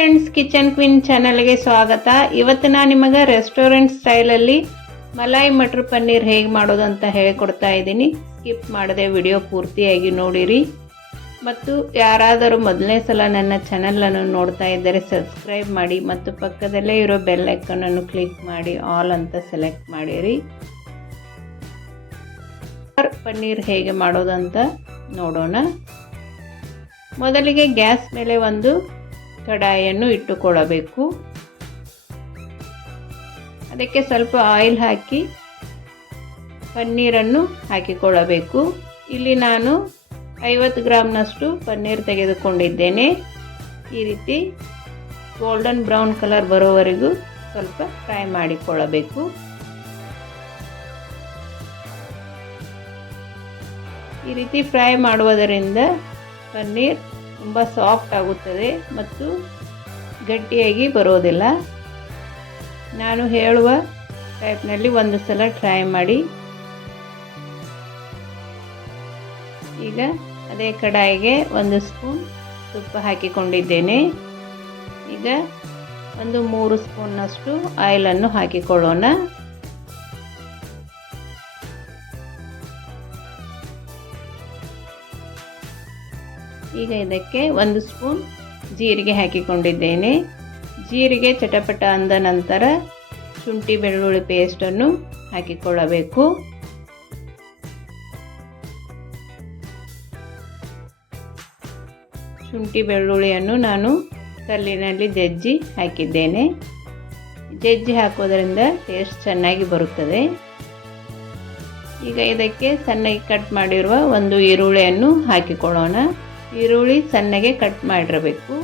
Friends, kitchen queen ಚಾನಲ್ಗೆ ಸ್ವಾಗತ. ಇವತ್ತು ನಾನು ನಿಮಗೆ ರೆಸ್ಟೋರೆಂಟ್ ಸ್ಟೈಲಲ್ಲಿ ಮಲಾಯಿ ಮಟರ್ ಪನ್ನೀರ್ ಹೇಗೆ ಮಾಡೋದು ಅಂತ ಹೇಳಿಕೊಡ್ತಾ ಇದ್ದೀನಿ. ಸ್ಕಿಪ್ ಮಾಡದೆ ವಿಡಿಯೋ ಪೂರ್ತಿಯಾಗಿ ನೋಡಿರಿ. ಮತ್ತು ಯಾರಾದರೂ ಮೊದಲನೇ ಸಲ ನನ್ನ ಚಾನಲನ್ನು ನೋಡ್ತಾ ಇದ್ದರೆ ಸಬ್ಸ್ಕ್ರೈಬ್ ಮಾಡಿ ಮತ್ತು ಪಕ್ಕದಲ್ಲೇ ಇರೋ ಬೆಲ್ ಐಕಾನನ್ನು ಕ್ಲಿಕ್ ಮಾಡಿ ಆಲ್ ಅಂತ ಸೆಲೆಕ್ಟ್ ಮಾಡಿರಿ. ಪನ್ನೀರ್ ಹೇಗೆ ಮಾಡೋದು ಅಂತ ನೋಡೋಣ. ಮೊದಲಿಗೆ ಗ್ಯಾಸ್ ಮೇಲೆ ಒಂದು ಕಡಾಯಿಯನ್ನು ಇಟ್ಟುಕೊಳ್ಳಬೇಕು. ಅದಕ್ಕೆ ಸ್ವಲ್ಪ ಆಯಿಲ್ ಹಾಕಿ ಪನ್ನೀರನ್ನು ಹಾಕಿಕೊಳ್ಳಬೇಕು. ಇಲ್ಲಿ ನಾನು 50 ಗ್ರಾಮ್ನಷ್ಟು ಪನ್ನೀರ್ ತೆಗೆದುಕೊಂಡಿದ್ದೇನೆ. ಈ ರೀತಿ ಗೋಲ್ಡನ್ ಬ್ರೌನ್ ಕಲರ್ ಬರೋವರೆಗೂ ಸ್ವಲ್ಪ ಫ್ರೈ ಮಾಡಿಕೊಳ್ಳಬೇಕು. ಈ ರೀತಿ ಫ್ರೈ ಮಾಡುವುದರಿಂದ ಪನ್ನೀರ್ ತುಂಬ ಸಾಫ್ಟ್ ಆಗುತ್ತದೆ ಮತ್ತು ಗಟ್ಟಿಯಾಗಿ ಬರೋದಿಲ್ಲ. ನಾನು ಹೇಳುವ ಟೈಪ್ನಲ್ಲಿ ಒಂದು ಸಲ ಟ್ರೈ ಮಾಡಿ. ಈಗ ಅದೇ ಕಡಾಯಿಗೆ 1 ಸ್ಪೂನ್ ತುಪ್ಪ ಹಾಕಿಕೊಂಡಿದ್ದೇನೆ. ಈಗ 3 ಸ್ಪೂನ್ನಷ್ಟು ಆಯಿಲನ್ನು ಹಾಕಿಕೊಳ್ಳೋಣ. ಈಗ ಇದಕ್ಕೆ 1 ಸ್ಪೂನ್ ಜೀರಿಗೆ ಹಾಕಿಕೊಂಡಿದ್ದೇನೆ. ಜೀರಿಗೆ ಚಟಪಟ ಅಂದ ನಂತರ ಶುಂಠಿ ಬೆಳ್ಳುಳ್ಳಿ ಪೇಸ್ಟನ್ನು ಹಾಕಿಕೊಳ್ಳಬೇಕು. ಶುಂಠಿ ಬೆಳ್ಳುಳ್ಳಿಯನ್ನು ನಾನು ಕಲ್ಲಿನಲ್ಲಿ ಜಜ್ಜಿ ಹಾಕಿದ್ದೇನೆ. ಜಜ್ಜಿ ಹಾಕೋದ್ರಿಂದ ಟೇಸ್ಟ್ ಚೆನ್ನಾಗಿ ಬರುತ್ತದೆ. ಈಗ ಇದಕ್ಕೆ ಸಣ್ಣಗೆ ಕಟ್ ಮಾಡಿರುವ ಒಂದು ಈರುಳ್ಳಿಯನ್ನು ಹಾಕಿಕೊಳ್ಳೋಣ. ಈರುಳ್ಳಿ ಸಣ್ಣಗೆ ಕಟ್ ಮಾಡಿರಬೇಕು.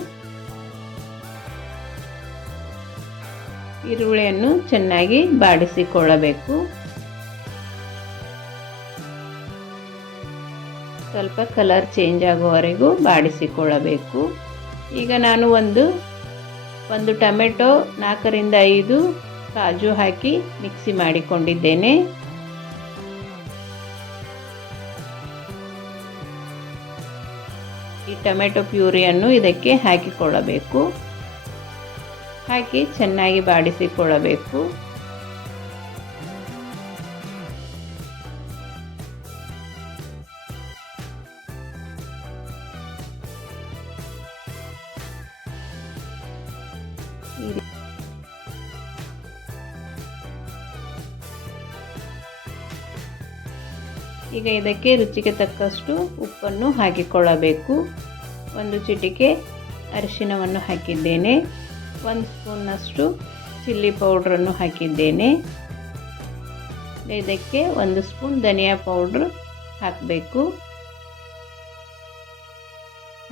ಈರುಳ್ಳಿಯನ್ನು ಚೆನ್ನಾಗಿ ಬಾಡಿಸಿಕೊಳ್ಳಬೇಕು. ಸ್ವಲ್ಪ ಕಲರ್ ಚೇಂಜ್ ಆಗುವವರೆಗೂ ಬಾಡಿಸಿಕೊಳ್ಳಬೇಕು. ಈಗ ನಾನು ಒಂದು ಟೊಮೆಟೊ 4 ರಿಂದ 5 ಕಾಜು ಹಾಕಿ ಮಿಕ್ಸಿ ಮಾಡಿಕೊಂಡಿದ್ದೇನೆ. ಈ ಟೊಮೆಟೊ ಪ್ಯೂರಿಯನ್ನು ಇದಕ್ಕೆ ಹಾಕಿಕೊಳ್ಳಬೇಕು. ಹಾಕಿ ಚೆನ್ನಾಗಿ ಬಾಡಿಸಿಕೊಳ್ಳಬೇಕು. ಈಗ ಇದಕ್ಕೆ ರುಚಿಗೆ ತಕ್ಕಷ್ಟು ಉಪ್ಪನ್ನು ಹಾಕಿಕೊಳ್ಳಬೇಕು. 1 ಚಿಟಿಕೆ ಅರಿಶಿನವನ್ನು ಹಾಕಿದ್ದೇನೆ. 1 ಸ್ಪೂನ್ನಷ್ಟು ಚಿಲ್ಲಿ ಪೌಡ್ರನ್ನು ಹಾಕಿದ್ದೇನೆ. ಇದಕ್ಕೆ 1 ಸ್ಪೂನ್ ಧನಿಯಾ ಪೌಡ್ರ್ ಹಾಕಬೇಕು.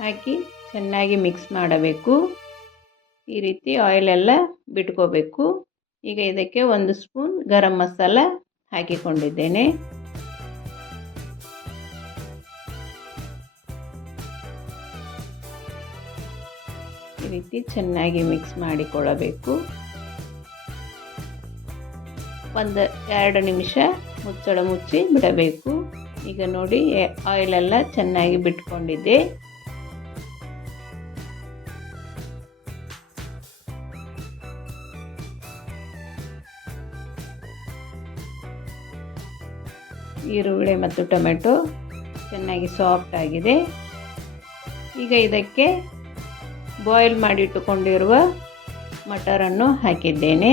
ಹಾಕಿ ಚೆನ್ನಾಗಿ ಮಿಕ್ಸ್ ಮಾಡಬೇಕು. ಈ ರೀತಿ ಆಯಿಲ್ ಎಲ್ಲ ಬಿಟ್ಕೋಬೇಕು. ಈಗ ಇದಕ್ಕೆ 1 ಸ್ಪೂನ್ ಗರಂ ಮಸಾಲ ಹಾಕಿಕೊಂಡಿದ್ದೇನೆ. ಈ ರೀತಿ ಚೆನ್ನಾಗಿ ಮಿಕ್ಸ್ ಮಾಡಿಕೊಳ್ಳಬೇಕು. 1-2 ನಿಮಿಷ ಮುಚ್ಚಳ ಮುಚ್ಚಿ ಬಿಡಬೇಕು. ಈಗ ನೋಡಿ ಆಯಿಲ್ ಎಲ್ಲ ಚೆನ್ನಾಗಿ ಬಿಟ್ಕೊಂಡಿದೆ. ಈರುಳ್ಳಿ ಮತ್ತು ಟೊಮೆಟೊ ಚೆನ್ನಾಗಿ ಸಾಫ್ಟ್ ಆಗಿದೆ. ಈಗ ಇದಕ್ಕೆ ಬಾಯ್ಲ್ ಮಾಡಿಟ್ಟುಕೊಂಡಿರುವ ಮಟರನ್ನು ಹಾಕಿದ್ದೇನೆ.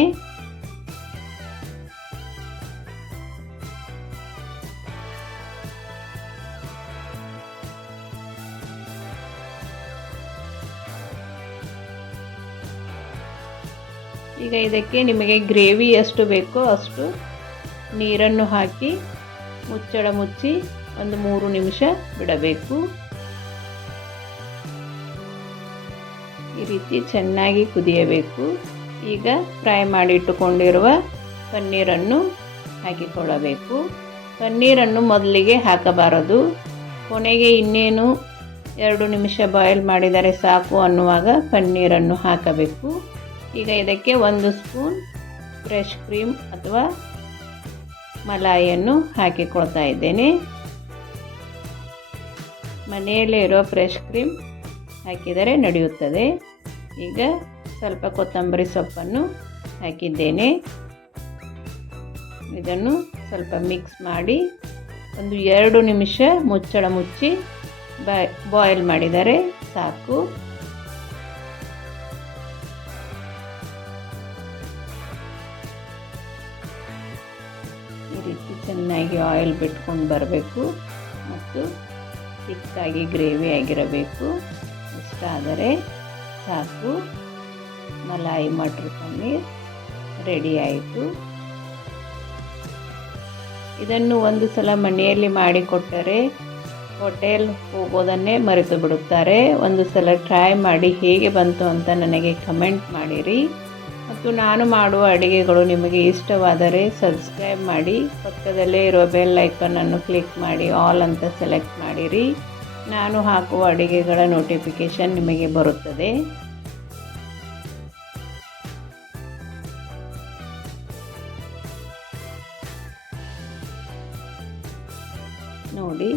ಈಗ ಇದಕ್ಕೆ ನಿಮಗೆ ಗ್ರೇವಿ ಎಷ್ಟು ಬೇಕೋ ಅಷ್ಟು ನೀರನ್ನು ಹಾಕಿ ಮುಚ್ಚಳ ಮುಚ್ಚಿ 3 ನಿಮಿಷ ಬಿಡಬೇಕು. ಈ ರೀತಿ ಚೆನ್ನಾಗಿ ಕುದಿಯಬೇಕು. ಈಗ ಫ್ರೈ ಮಾಡಿಟ್ಟುಕೊಂಡಿರುವ ಪನ್ನೀರನ್ನು ಹಾಕಿಕೊಳ್ಳಬೇಕು. ಪನ್ನೀರನ್ನು ಮೊದಲಿಗೆ ಹಾಕಬಾರದು. ಕೊನೆಗೆ ಇನ್ನೇನು 2 ನಿಮಿಷ ಬಾಯ್ಲ್ ಮಾಡಿದರೆ ಸಾಕು ಅನ್ನುವಾಗ ಪನ್ನೀರನ್ನು ಹಾಕಬೇಕು. ಈಗ ಇದಕ್ಕೆ 1 ಸ್ಪೂನ್ ಫ್ರೆಶ್ ಕ್ರೀಮ್ ಅಥವಾ ಮಲಾಯಿಯನ್ನು ಹಾಕಿಕೊಳ್ತಾ ಇದ್ದೇನೆ. ಮನೆಯಲ್ಲೇ ಇರೋ ಫ್ರೆಶ್ ಕ್ರೀಮ್ ಹಾಕಿದರೆ ನಡೆಯುತ್ತದೆ. ಈಗ ಸ್ವಲ್ಪ ಕೊತ್ತಂಬರಿ ಸೊಪ್ಪನ್ನು ಹಾಕಿದ್ದೇನೆ. ಇದನ್ನು ಸ್ವಲ್ಪ ಮಿಕ್ಸ್ ಮಾಡಿ ಒಂದು 2 ನಿಮಿಷ ಮುಚ್ಚಳ ಮುಚ್ಚಿ ಬಾಯ್ಲ್ ಮಾಡಿದರೆ ಸಾಕು. ಈ ರೀತಿ ಚೆನ್ನಾಗಿ ಆಯಿಲ್ ಬಿಟ್ಕೊಂಡು ಬರಬೇಕು ಮತ್ತು ತಿಕ್ಕಾಗಿ ಗ್ರೇವಿ ಆಗಿರಬೇಕು. ಇಷ್ಟಾದರೆ ಸಾಕು. ಮಲಾಯಿ ಮಟರ್ ಪನ್ನೀರ್ ರೆಡಿ ಆಯಿತು. ಇದನ್ನು ಒಂದು ಸಲ ಮನೆಯಲ್ಲಿ ಮಾಡಿಕೊಟ್ಟರೆ ಹೋಟೆಲ್ ಹೋಗೋದನ್ನೇ ಮರೆತು ಬಿಡುತ್ತಾರೆ. ಒಂದು ಸಲ ಟ್ರೈ ಮಾಡಿ ಹೇಗೆ ಬಂತು ಅಂತ ನನಗೆ ಕಮೆಂಟ್ ಮಾಡಿರಿ. ಮತ್ತು ನಾನು ಮಾಡುವ ಅಡುಗೆಗಳು ನಿಮಗೆ ಇಷ್ಟವಾದರೆ ಸಬ್ಸ್ಕ್ರೈಬ್ ಮಾಡಿ, ಪಕ್ಕದಲ್ಲೇ ಇರುವ ಬೆಲ್ ಐಕಾನನ್ನು ಕ್ಲಿಕ್ ಮಾಡಿ ಆಲ್ ಅಂತ ಸೆಲೆಕ್ಟ್ ಮಾಡಿರಿ. ನಾನು ಹಾಕುವ ಅಡುಗೆಗಳ ನೋಟಿಫಿಕೇಷನ್ ನಿಮಗೆ ಬರುತ್ತದೆ. ನೋಡಿ,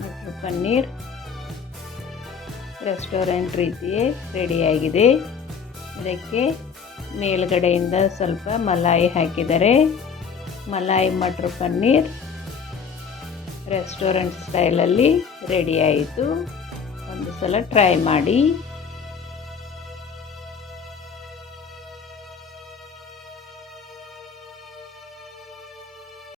ಮಟರ್ ಪನ್ನೀರ್ ರೆಸ್ಟೋರೆಂಟ್ ರೀತಿಯೇ ರೆಡಿಯಾಗಿದೆ. ಇದಕ್ಕೆ ಮೇಲ್ಗಡೆಯಿಂದ ಸ್ವಲ್ಪ ಮಲಾಯಿ ಹಾಕಿದರೆ ಮಲಾಯಿ ಮಟರ್ ಪನ್ನೀರ್ ರೆಸ್ಟೋರೆಂಟ್ ಸ್ಟೈಲಲ್ಲಿ ರೆಡಿ ಆಯಿತು. ಒಂದು ಸಲ ಟ್ರೈ ಮಾಡಿ.